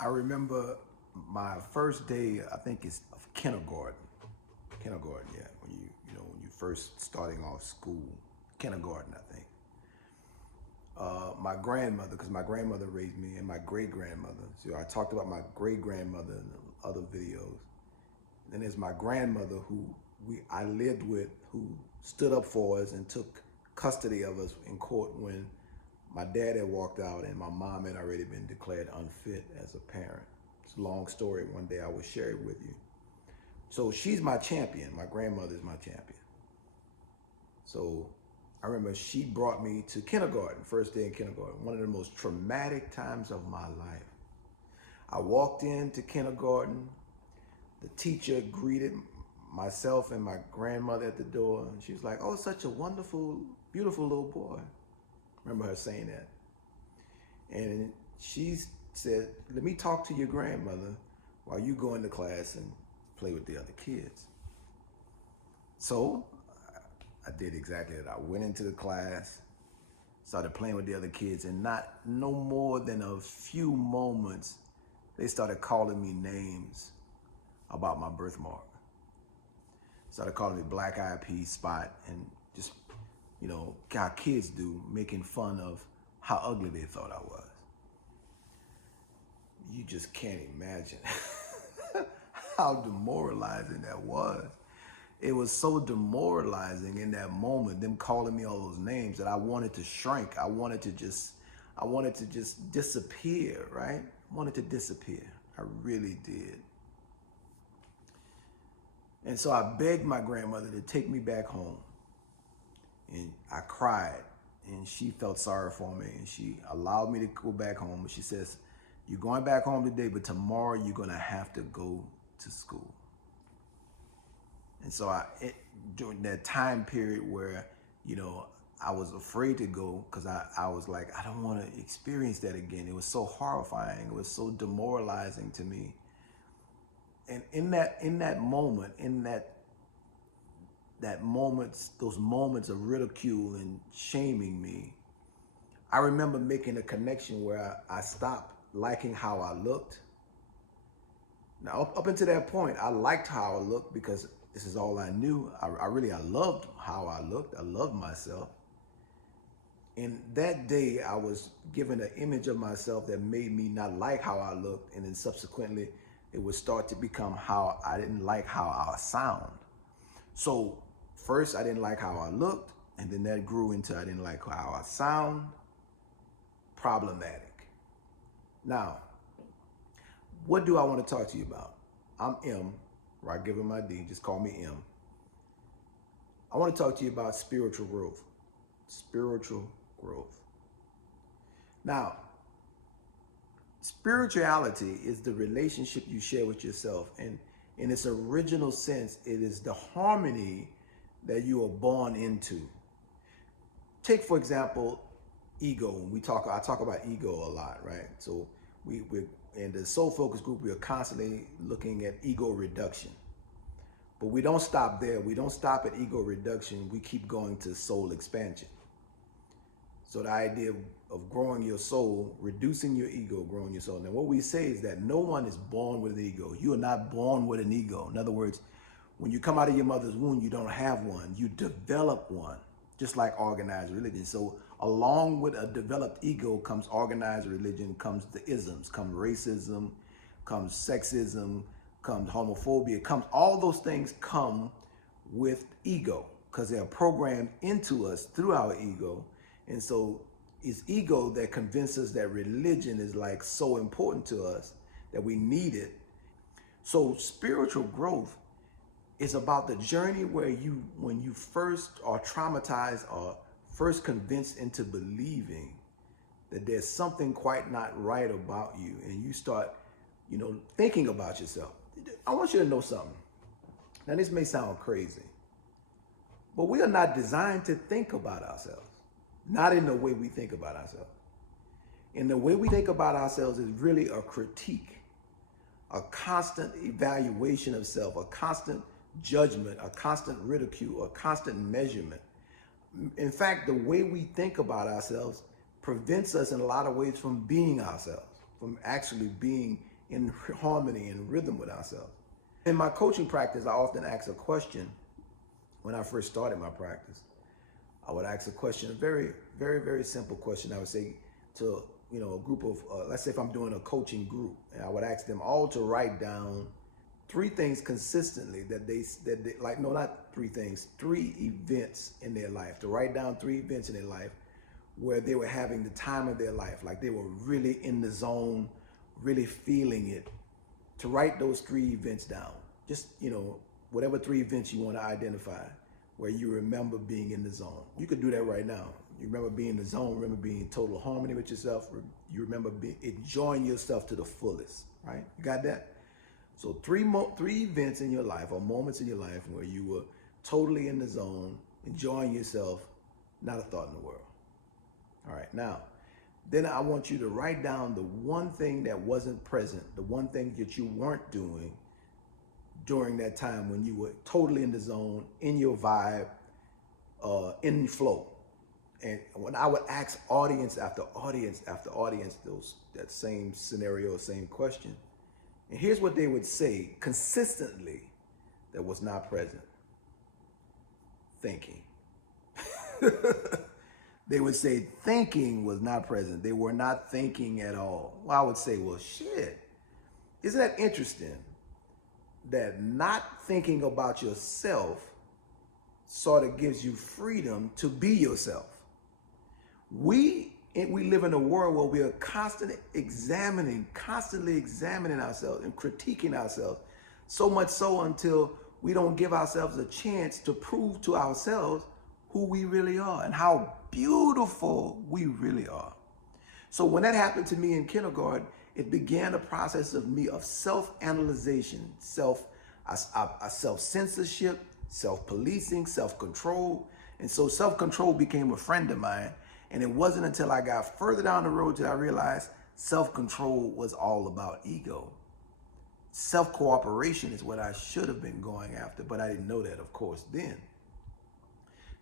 I remember my first day, I think it's of kindergarten. Kindergarten, yeah. When you first starting off school, kindergarten, I think. My grandmother, because my grandmother raised me, and my great grandmother. So I talked about my great grandmother in the other videos. And there's my grandmother who I lived with, who stood up for us and took custody of us in court when my dad had walked out and my mom had already been declared unfit as a parent. It's a long story. One day I will share it with you. So she's my champion. My grandmother's my champion. So I remember she brought me to kindergarten, first day in kindergarten, one of the most traumatic times of my life. I walked into kindergarten. The teacher greeted myself and my grandmother at the door. And she was like, "Oh, such a wonderful, beautiful little boy." I remember her saying that. And she said, "Let me talk to your grandmother while you go into class and play with the other kids." So I did exactly that. I went into the class, started playing with the other kids, and no more than a few moments, they started calling me names about my birthmark. Started calling me Black Eyed Peas Spot, and just, how kids do, making fun of how ugly they thought I was. You just can't imagine how demoralizing that was. It was so demoralizing in that moment, them calling me all those names, that I wanted to shrink. I wanted to just disappear, right? I wanted to disappear. I really did. And so I begged my grandmother to take me back home. And I cried, and she felt sorry for me, and she allowed me to go back home. And she says, "You're going back home today, but tomorrow you're gonna have to go to school." And so during that time period where, I was afraid to go, because I was like, I don't want to experience that again. It was so horrifying. It was so demoralizing to me. And in that moment, those moments of ridicule and shaming me, I remember making a connection where I stopped liking how I looked. Now, up until that point, I liked how I looked because this is all I knew. I loved how I looked. I loved myself. And that day, I was given an image of myself that made me not like how I looked. And then subsequently, it would start to become how I didn't like how I sound. So first, I didn't like how I looked. And then that grew into I didn't like how I sound. Problematic. Now, what do I want to talk to you about? I'm M, Ragivah Mahdi, just call me M. I want to talk to you about spiritual growth. Spiritual growth. Now, spirituality is the relationship you share with yourself. And in its original sense, it is the harmony that you are born into. Take, for example, ego. I talk about ego a lot, right? So we're in the Soul Focus group, we are constantly looking at ego reduction. But we don't stop there. We don't stop at ego reduction. We keep going to soul expansion. So the idea of growing your soul, reducing your ego, growing your soul. Now what we say is that no one is born with an ego. You are not born with an ego. In other words, when you come out of your mother's womb, you don't have one. You develop one, just like organized religion. So along with a developed ego comes organized religion, comes the isms, comes racism, comes sexism, comes homophobia, all those things come with ego because they are programmed into us through our ego. And so it's ego that convinces us that religion is like so important to us that we need it. So spiritual growth is about the journey where when you first are traumatized or first convinced into believing that there's something quite not right about you, and you start, thinking about yourself. I want you to know something. Now, this may sound crazy, but we are not designed to think about ourselves. Not in the way we think about ourselves. In the way we think about ourselves is really a critique, a constant evaluation of self, a constant judgment, a constant ridicule, a constant measurement. In fact, the way we think about ourselves prevents us in a lot of ways from being ourselves, from actually being in harmony and rhythm with ourselves. In my coaching practice, I often ask a question. When I first started my practice, I would ask a question, a very, very, very simple question. I would say to, a group of, let's say if I'm doing a coaching group, and I would ask them all to write down 3 things consistently that they like, no, not 3 things, 3 events in their life, to write down 3 events in their life where they were having the time of their life, like they were really in the zone, really feeling it, to write those 3 events down. Just, whatever 3 events you want to identify where you remember being in the zone. You could do that right now. You remember being in the zone, remember being in total harmony with yourself, you remember enjoying yourself to the fullest, right? You got that? So 3 events in your life, or moments in your life where you were totally in the zone, enjoying yourself, not a thought in the world. All right, now, then I want you to write down the one thing that wasn't present, the one thing that you weren't doing during that time when you were totally in the zone, in your vibe, in flow. And when I would ask audience after audience after audience that same scenario, same question, and here's what they would say consistently that was not present: thinking. They would say thinking was not present. They were not thinking at all. Well, I would say, well, shit, isn't that interesting that not thinking about yourself sort of gives you freedom to be yourself? We live in a world where we are constantly examining ourselves and critiquing ourselves, so much so until we don't give ourselves a chance to prove to ourselves who we really are and how beautiful we really are. So when that happened to me in kindergarten, it began a process of self-analyzation, self-censorship, self-policing, self-control. And so self-control became a friend of mine. And it wasn't until I got further down the road that I realized self-control was all about ego. Self-cooperation is what I should have been going after, but I didn't know that, of course, then.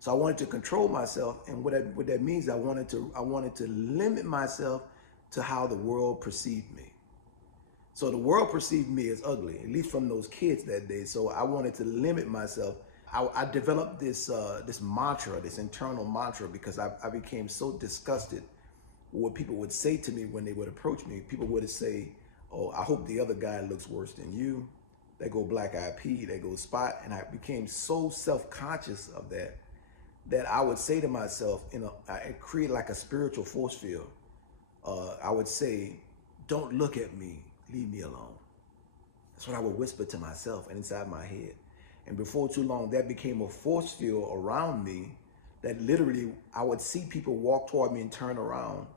So I wanted to control myself, and what that means, I wanted to limit myself to how the world perceived me. So the world perceived me as ugly, at least from those kids that day. So I wanted to limit myself. I developed this mantra, this internal mantra, because I became so disgusted with what people would say to me when they would approach me. People would say, "Oh, I hope the other guy looks worse than you." They go black-eyed pea, they go spot, and I became so self-conscious of that I would say to myself, I create like a spiritual force field. I would say, "Don't look at me, leave me alone." That's what I would whisper to myself and inside my head. And before too long, that became a force field around me that literally I would see people walk toward me and turn around.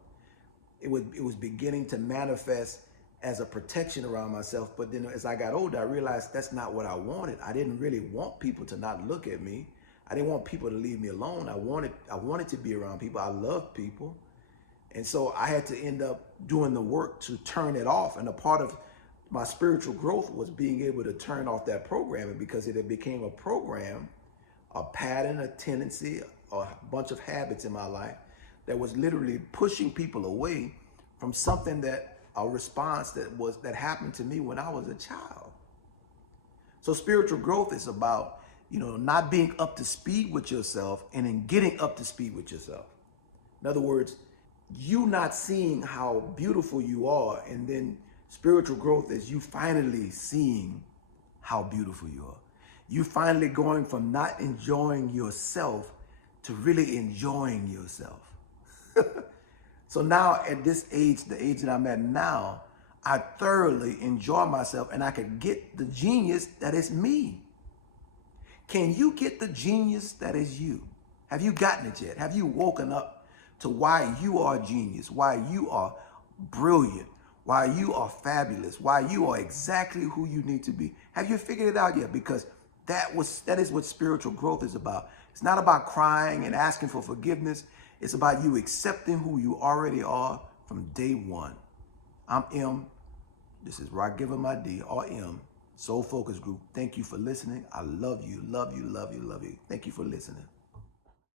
It was beginning to manifest as a protection around myself. But then as I got older, I realized that's not what I wanted. I didn't really want people to not look at me. I didn't want people to leave me alone. I wanted to be around people. I love people. And so I had to end up doing the work to turn it off. And a part of my spiritual growth was being able to turn off that programming, because it had became a program, a pattern, a tendency, a bunch of habits in my life that was literally pushing people away from something a response that happened to me when I was a child. So spiritual growth is about, not being up to speed with yourself and then getting up to speed with yourself. In other words, you not seeing how beautiful you are, and then spiritual growth is you finally seeing how beautiful you are. You finally going from not enjoying yourself to really enjoying yourself. So now at this age, the age that I'm at now, I thoroughly enjoy myself, and I can get the genius that is me. Can you get the genius that is you? Have you gotten it yet? Have you woken up to why you are a genius, why you are brilliant, why you are fabulous, why you are exactly who you need to be? Have you figured it out yet? Because that is what spiritual growth is about. It's not about crying and asking for forgiveness. It's about you accepting who you already are from day one. I'm M. This is Ragivah Mahdi, or M, Soul Focus Group. Thank you for listening. I love you, love you, love you, love you. Thank you for listening.